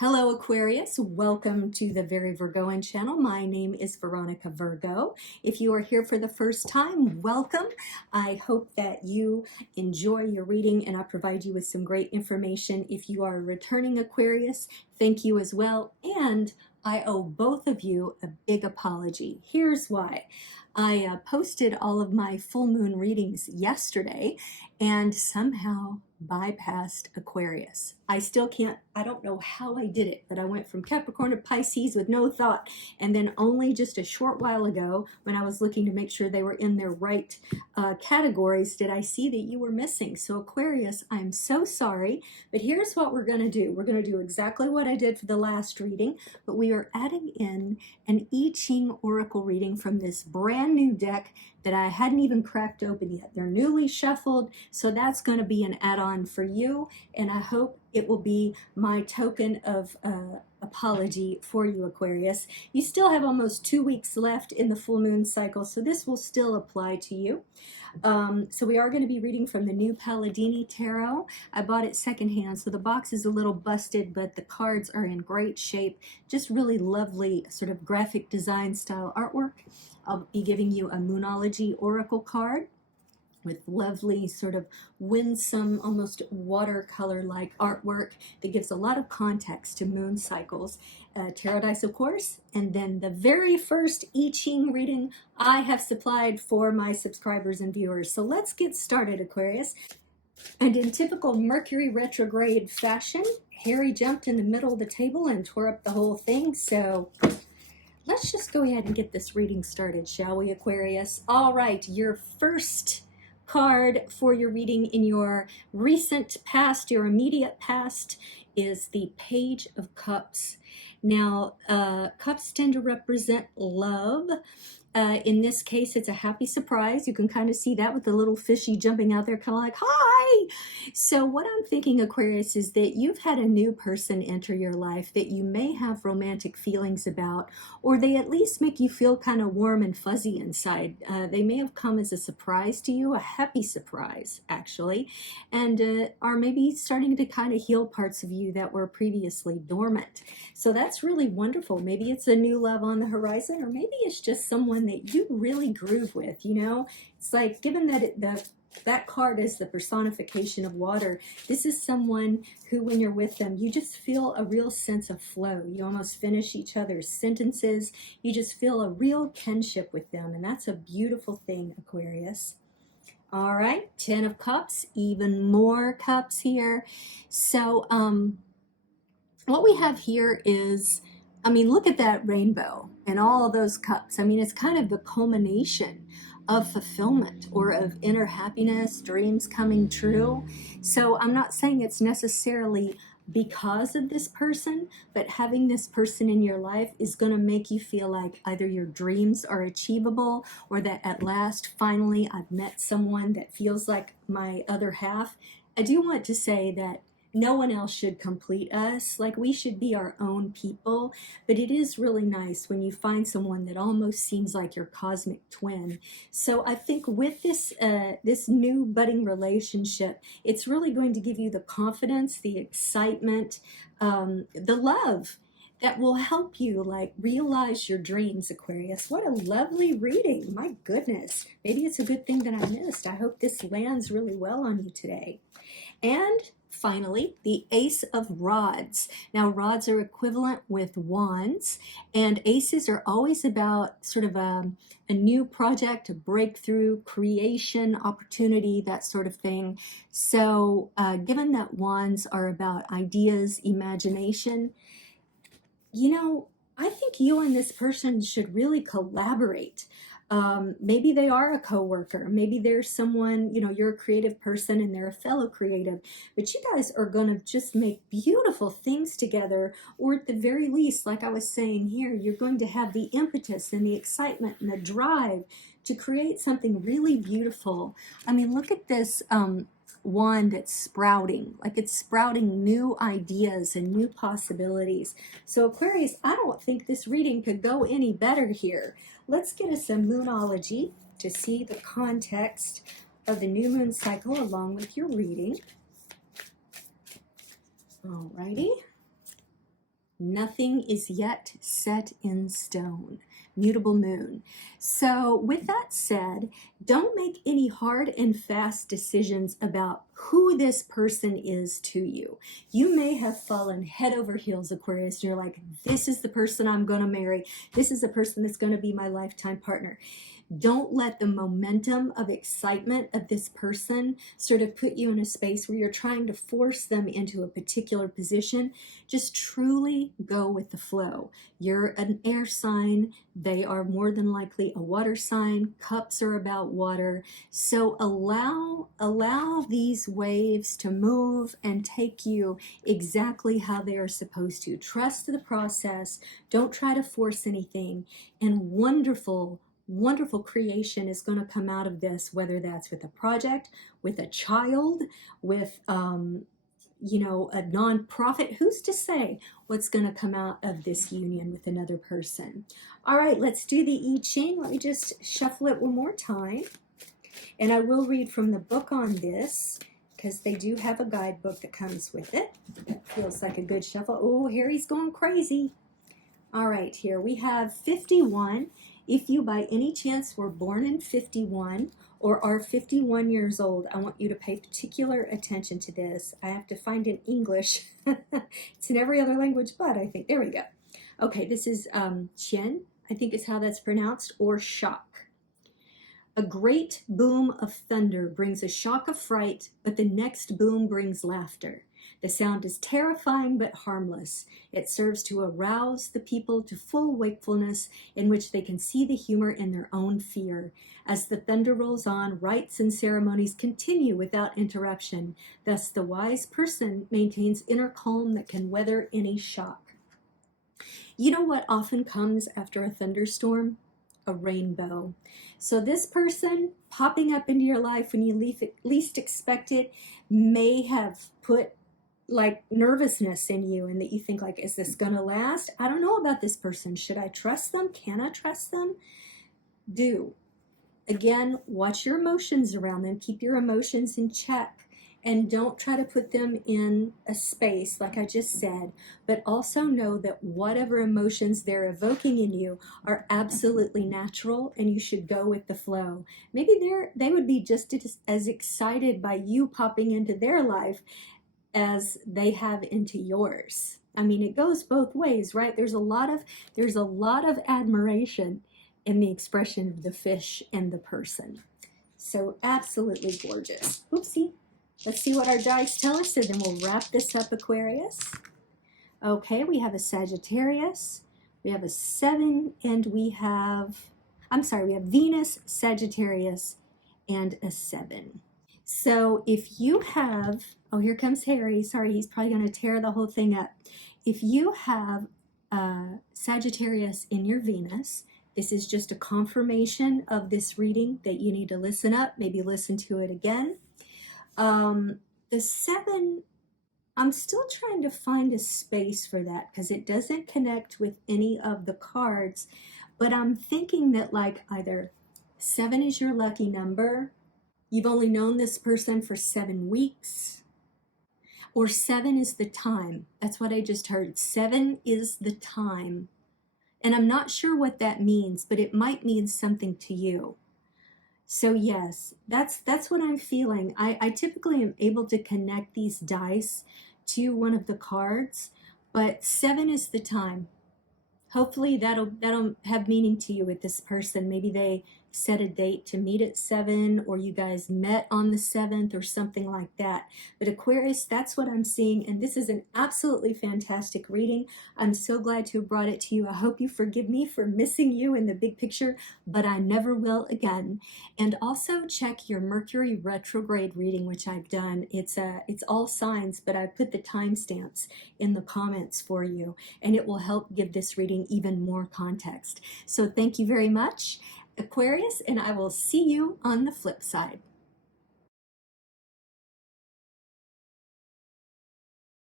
Hello Aquarius, welcome to the Very Virgoan channel. My name is Veronica Virgo. If you are here for the first time, welcome. I hope that you enjoy your reading and I provide you with some great information. If you are a returning Aquarius, thank you as well. And I owe both of you a big apology. Here's why. I posted all of my full moon readings yesterday and somehow bypassed Aquarius. I don't know how I did it, but I went from Capricorn to Pisces with no thought. And then only just a short while ago, when I was looking to make sure they were in their right categories, did I see that you were missing. So Aquarius, I'm so sorry, but here's what we're going to do. We're going to do exactly what I did for the last reading, but we are adding in an I Ching Oracle reading from this brand new deck that I hadn't even cracked open yet. They're newly shuffled, so that's going to be an add-on for you, and I hope it will be my token of apology for you, Aquarius. You still have almost 2 weeks left in the full moon cycle, so this will still apply to you. So we are going to be reading from the new Palladini Tarot. I bought it secondhand, so the box is a little busted, but the cards are in great shape. Just really lovely sort of graphic design style artwork. I'll be giving you a Moonology Oracle card with lovely sort of winsome, almost watercolor-like artwork that gives a lot of context to moon cycles. Tarot dice, of course, and then the very first I Ching reading I have supplied for my subscribers and viewers. So let's get started, Aquarius. And in typical Mercury retrograde fashion, Harry jumped in the middle of the table and tore up the whole thing, so let's just go ahead and get this reading started, shall we, Aquarius? All right, your first card for your reading in your recent past, your immediate past, is the Page of Cups. Now, cups tend to represent love. In this case, it's a happy surprise. You can kind of see that with the little fishy jumping out there, kind of like, hi! So what I'm thinking, Aquarius, is that you've had a new person enter your life that you may have romantic feelings about, or they at least make you feel kind of warm and fuzzy inside. They may have come as a surprise to you, a happy surprise, actually, and are maybe starting to kind of heal parts of you that were previously dormant. So that's really wonderful. Maybe it's a new love on the horizon, or maybe it's just someone that you really groove with, you know? It's like, given that that card is the personification of water, this is someone who, when you're with them, you just feel a real sense of flow. You almost finish each other's sentences. You just feel a real kinship with them, and that's a beautiful thing, Aquarius. All right, 10 of Cups, even more cups here. So what we have here is, I mean, look at that rainbow and all of those cups. I mean, it's kind of the culmination of fulfillment or of inner happiness, dreams coming true. So I'm not saying it's necessarily because of this person, but having this person in your life is going to make you feel like either your dreams are achievable or that at last, finally, I've met someone that feels like my other half. I do want to say that no one else should complete us. Like, we should be our own people, but it is really nice when you find someone that almost seems like your cosmic twin. So I think with this this new budding relationship, it's really going to give you the confidence, the excitement, the love that will help you like realize your dreams, Aquarius. What a lovely reading. My goodness. Maybe it's a good thing that I missed. I hope this lands really well on you today. And finally, the Ace of Rods. Now, rods are equivalent with wands, and aces are always about sort of a new project, a breakthrough, creation, opportunity, that sort of thing. So given that wands are about ideas, imagination, you know, I think you and this person should really collaborate. Maybe they are a coworker. Maybe there's someone, you know, you're a creative person and they're a fellow creative, but you guys are going to just make beautiful things together. Or at the very least, like I was saying here, you're going to have the impetus and the excitement and the drive to create something really beautiful. I mean, look at this wand that's sprouting, like it's sprouting new ideas and new possibilities. So Aquarius, I don't think this reading could go any better here. Let's get us a Moonology to see the context of the new moon cycle along with your reading. Alrighty. Nothing is yet set in stone. Mutable moon. So with that said, don't make any hard and fast decisions about who this person is to you. You may have fallen head over heels, Aquarius, and you're like, this is the person I'm going to marry. This is the person that's going to be my lifetime partner. Don't let the momentum of excitement of this person sort of put you in a space where you're trying to force them into a particular position. Just truly go with the flow. You're an air sign. They are more than likely a water sign. Cups are about water. So allow these waves to move and take you exactly how they are supposed to. Trust the process. Don't try to force anything. And wonderful creation is going to come out of this, whether that's with a project, with a child, with you know, a nonprofit. Who's to say what's going to come out of this union with another person? All right, let's do the I Ching. Let me just shuffle it one more time, and I will read from the book on this, because they do have a guidebook that comes with it. That feels like a good shuffle. Oh, Harry's going crazy. All right, here we have 51. If you by any chance were born in 51 or are 51 years old, I want you to pay particular attention to this. I have to find it in English. It's in every other language but, I think. There we go. Okay, this is Qian, I think is how that's pronounced, or shock. A great boom of thunder brings a shock of fright, but the next boom brings laughter. The sound is terrifying but harmless. It serves to arouse the people to full wakefulness in which they can see the humor in their own fear. As the thunder rolls on, rites and ceremonies continue without interruption. Thus, the wise person maintains inner calm that can weather any shock. You know what often comes after a thunderstorm? A rainbow. So this person popping up into your life when you least expect it may have put like nervousness in you, and that you think like, is this gonna last? I don't know about this person. Should I trust them? Can I trust them? Do. Again, watch your emotions around them. Keep your emotions in check. And don't try to put them in a space, like I just said, but also know that whatever emotions they're evoking in you are absolutely natural, and you should go with the flow. Maybe they would be just as excited by you popping into their life as they have into yours. I mean, it goes both ways, right? There's a lot of admiration in the expression of the fish and the person. So absolutely gorgeous. Oopsie. Let's see what our dice tell us, and then we'll wrap this up, Aquarius. Okay, we have a Sagittarius, we have a 7, and we have Venus, Sagittarius, and a 7. So if you have, oh, here comes Harry. Sorry, he's probably going to tear the whole thing up. If you have Sagittarius in your Venus, this is just a confirmation of this reading that you need to listen up, maybe listen to it again. The 7, I'm still trying to find a space for that because it doesn't connect with any of the cards, but I'm thinking that like either 7 is your lucky number, you've only known this person for 7 weeks, or 7 is the time. That's what I just heard. 7 is the time. And I'm not sure what that means, but it might mean something to you. So yes, that's what I'm feeling. I typically am able to connect these dice to one of the cards, but 7 is the time. Hopefully that'll have meaning to you with this person. Maybe they set a date to meet at 7, or you guys met on the 7th or something like that. But Aquarius, that's what I'm seeing, and this is an absolutely fantastic reading. I'm so glad to have brought it to you. I hope you forgive me for missing you in the big picture, but I never will again. And also check your Mercury retrograde reading, which I've done. It's all signs, but I put the timestamps in the comments for you, and it will help give this reading even more context. So thank you very much, Aquarius, and I will see you on the flip side.